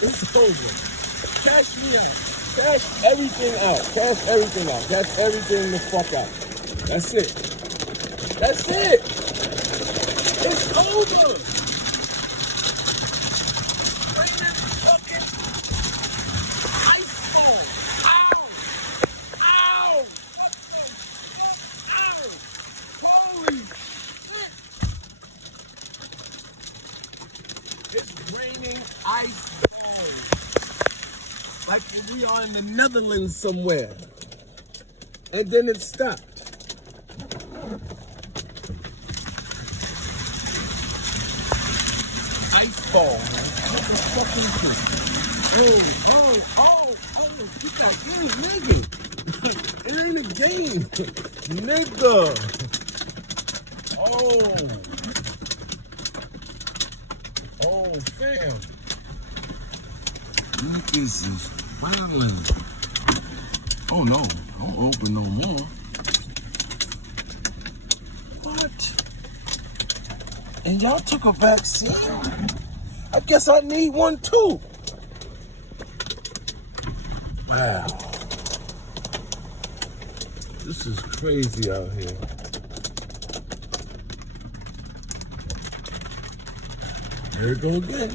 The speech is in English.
It's over. Cash me out. Cash everything out. Cash everything out. Cash everything the fuck out. That's it. That's it. It's over. Raining fucking ice ball. Ow. Ow. Ow. Holy shit. It's raining ice balls. Like we are in the Netherlands somewhere. And then it stopped. Ice ball. What the fuck is this? Oh, you got games, nigga. It ain't a game. Nigga. Oh, fam. Niggas is wildin'. Oh no, don't open no more. What? And y'all took a vaccine? I guess I need one too. Wow. This is crazy out here. There we go again.